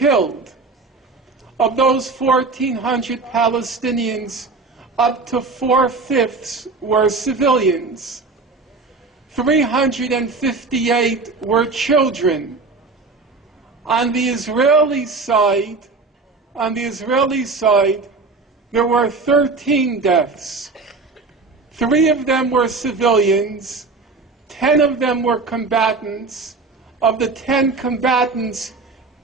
killed. Of those 1,400 Palestinians, up to 4/5 were civilians. 358 were children. On the Israeli side, there were 13 deaths. 3 of them were civilians, 10 of them were combatants. Of the 10 combatants,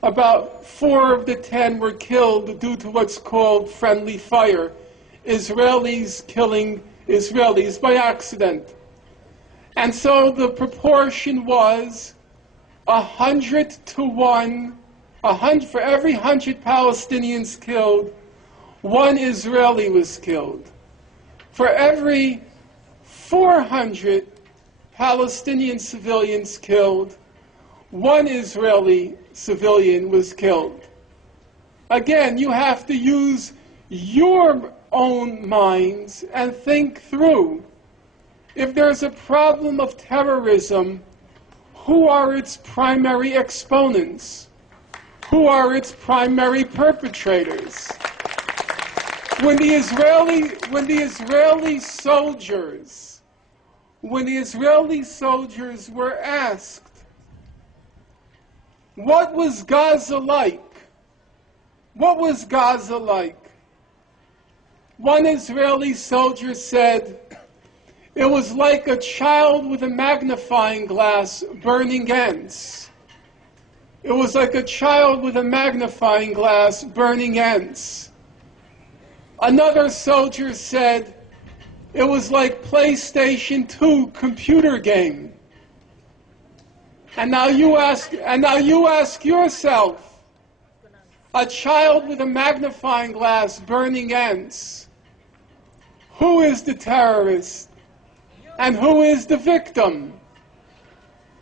about 4 of the 10 were killed due to what's called friendly fire. Israelis killing Israelis by accident. And so the proportion was 100 to 1. For every 100 Palestinians killed, 1 Israeli was killed. For every 400 Palestinian civilians killed, 1 Israeli civilian was killed. Again, you have to use your own minds and think through. If there's a problem of terrorism, who are its primary exponents? Who are its primary perpetrators? When the Israeli soldiers were asked, what was Gaza like? What was Gaza like? One Israeli soldier said, it was like a child with a magnifying glass burning ants. It was like a child with a magnifying glass burning ants. Another soldier said, it was like PlayStation 2 computer game. And now you ask yourself, a child with a magnifying glass burning ants, who is the terrorist and who is the victim?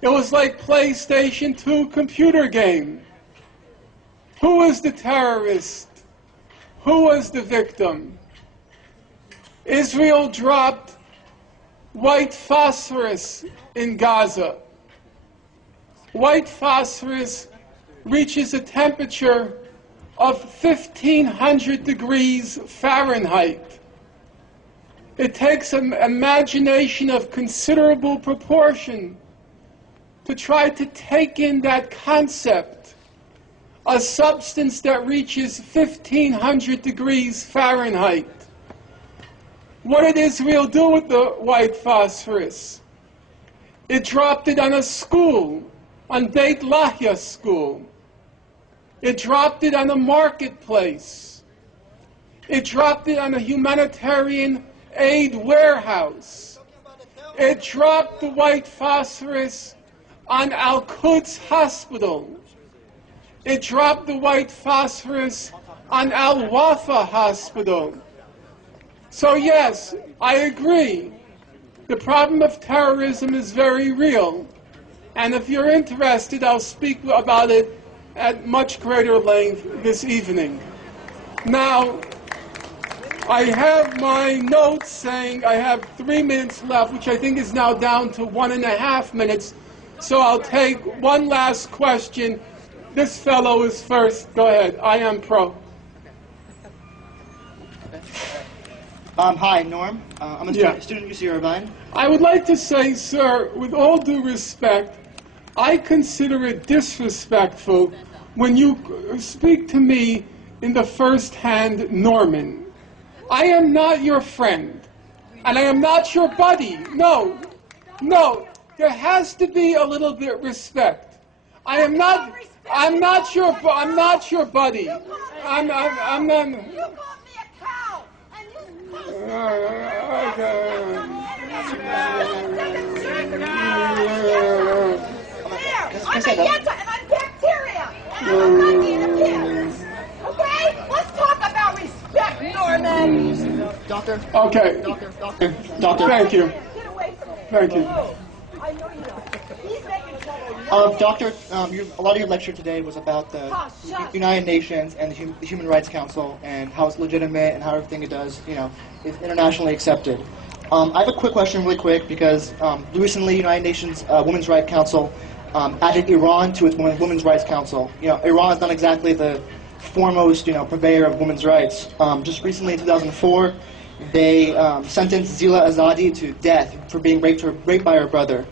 It was like PlayStation 2 computer game. Who is the terrorist? Who was the victim? Israel dropped white phosphorus in Gaza. White phosphorus reaches a temperature of 1,500 degrees Fahrenheit. It takes an imagination of considerable proportion to try to take in that concept, a substance that reaches 1,500 degrees Fahrenheit. What did Israel do with the white phosphorus? It dropped it on a school, on Beit Lahya school. It dropped it on a marketplace. It dropped it on a humanitarian aid warehouse. It dropped the white phosphorus on Al-Quds Hospital. It dropped the white phosphorus on Al-Wafa Hospital. So yes, I agree. The problem of terrorism is very real. And if you're interested, I'll speak about it at much greater length this evening. Now, I have my notes saying I have 3 minutes left, which I think is now down to 1.5 minutes. So I'll take one last question. This fellow is first. Go ahead. I am pro. Hi, Norm. I'm a student at UC Irvine. I would like to say, sir, with all due respect, I consider it disrespectful when you speak to me in the first-hand Norman. I am not your friend, and I am not your buddy. No, there has to be a little bit of respect. I'm not your buddy. I'm not. You called me a cow, and I'm bacteria, and I'm not being abused. Okay? Let's talk about respect, Norman. Doctor. Okay. Doctor. Thank you. Get away from me. Thank you. I know you don't. He's making trouble. Doctor, a lot of your lecture today was about the United Nations and the Human Rights Council and how it's legitimate and how everything it does, is internationally accepted. I have a quick question really quick because recently United Nations Women's Rights Council added Iran to its Women's Rights Council. Iran is not exactly the foremost, purveyor of women's rights. Just recently, in 2004, they sentenced Zila Azadi to death for being raped by her brother.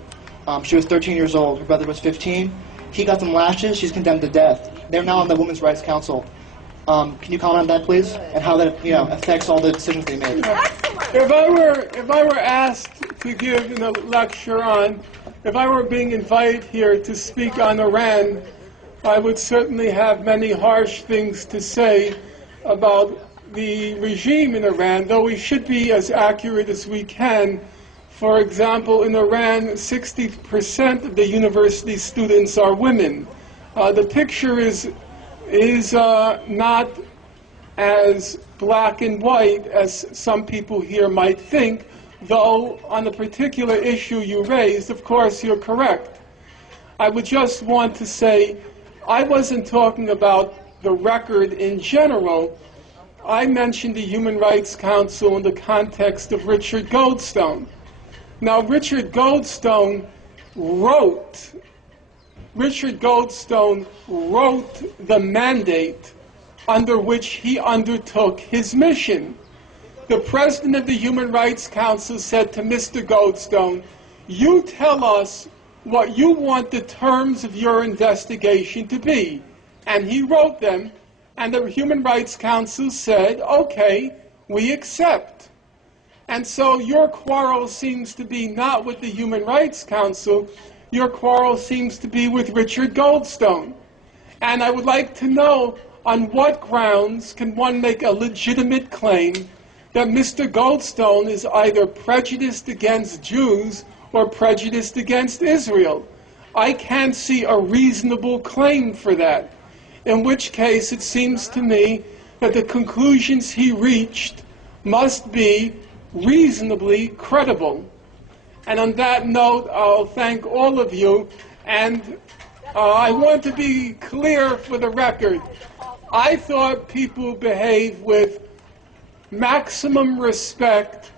She was 13 years old. Her brother was 15. He got some lashes. She's condemned to death. They're now on the Women's Rights Council. Can you comment on that, please, and how that affects all the decisions they made? If I were asked to give a lecture on, if I were being invited here to speak on Iran, I would certainly have many harsh things to say about the regime in Iran, though we should be as accurate as we can. For example, in Iran, 60% of the university students are women. The picture is not as black and white as some people here might think, though on the particular issue you raised, of course, you're correct. I would just want to say, I wasn't talking about the record in general. I mentioned the Human Rights Council in the context of Richard Goldstone. Now, Richard Goldstone wrote the mandate under which he undertook his mission. The president of the Human Rights Council said to Mr. Goldstone, "You tell us what you want the terms of your investigation to be." And he wrote them, and the Human Rights Council said, "Okay, we accept." And so your quarrel seems to be not with the Human Rights Council, your quarrel seems to be with Richard Goldstone. And I would like to know, on what grounds can one make a legitimate claim that Mr. Goldstone is either prejudiced against Jews or prejudiced against Israel? I can't see a reasonable claim for that, in which case it seems to me that the conclusions he reached must be reasonably credible. And on that note, I'll thank all of you, and I want to be clear for the record. I thought people behaved with maximum respect.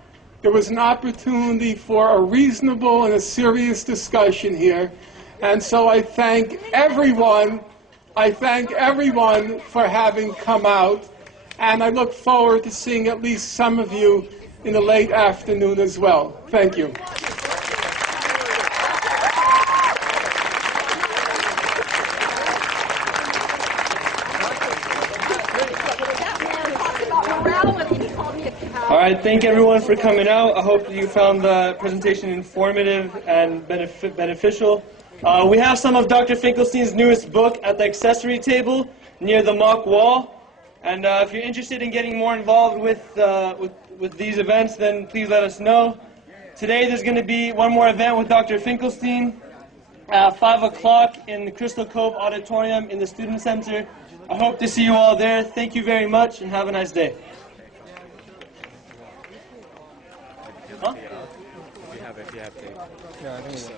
There was an opportunity for a reasonable and a serious discussion here, and so I thank everyone for having come out, and I look forward to seeing at least some of you in the late afternoon as well. Thank you. All right, thank everyone for coming out. I hope you found the presentation informative and beneficial. We have some of Dr. Finkelstein's newest book at the accessory table near the mock wall. And if you're interested in getting more involved with these events, then please let us know. Today there's going to be one more event with Dr. Finkelstein at 5 o'clock in the Crystal Cove Auditorium in the Student Center. I hope to see you all there. Thank you very much and have a nice day. Huh? If you have to. Yeah, I think so.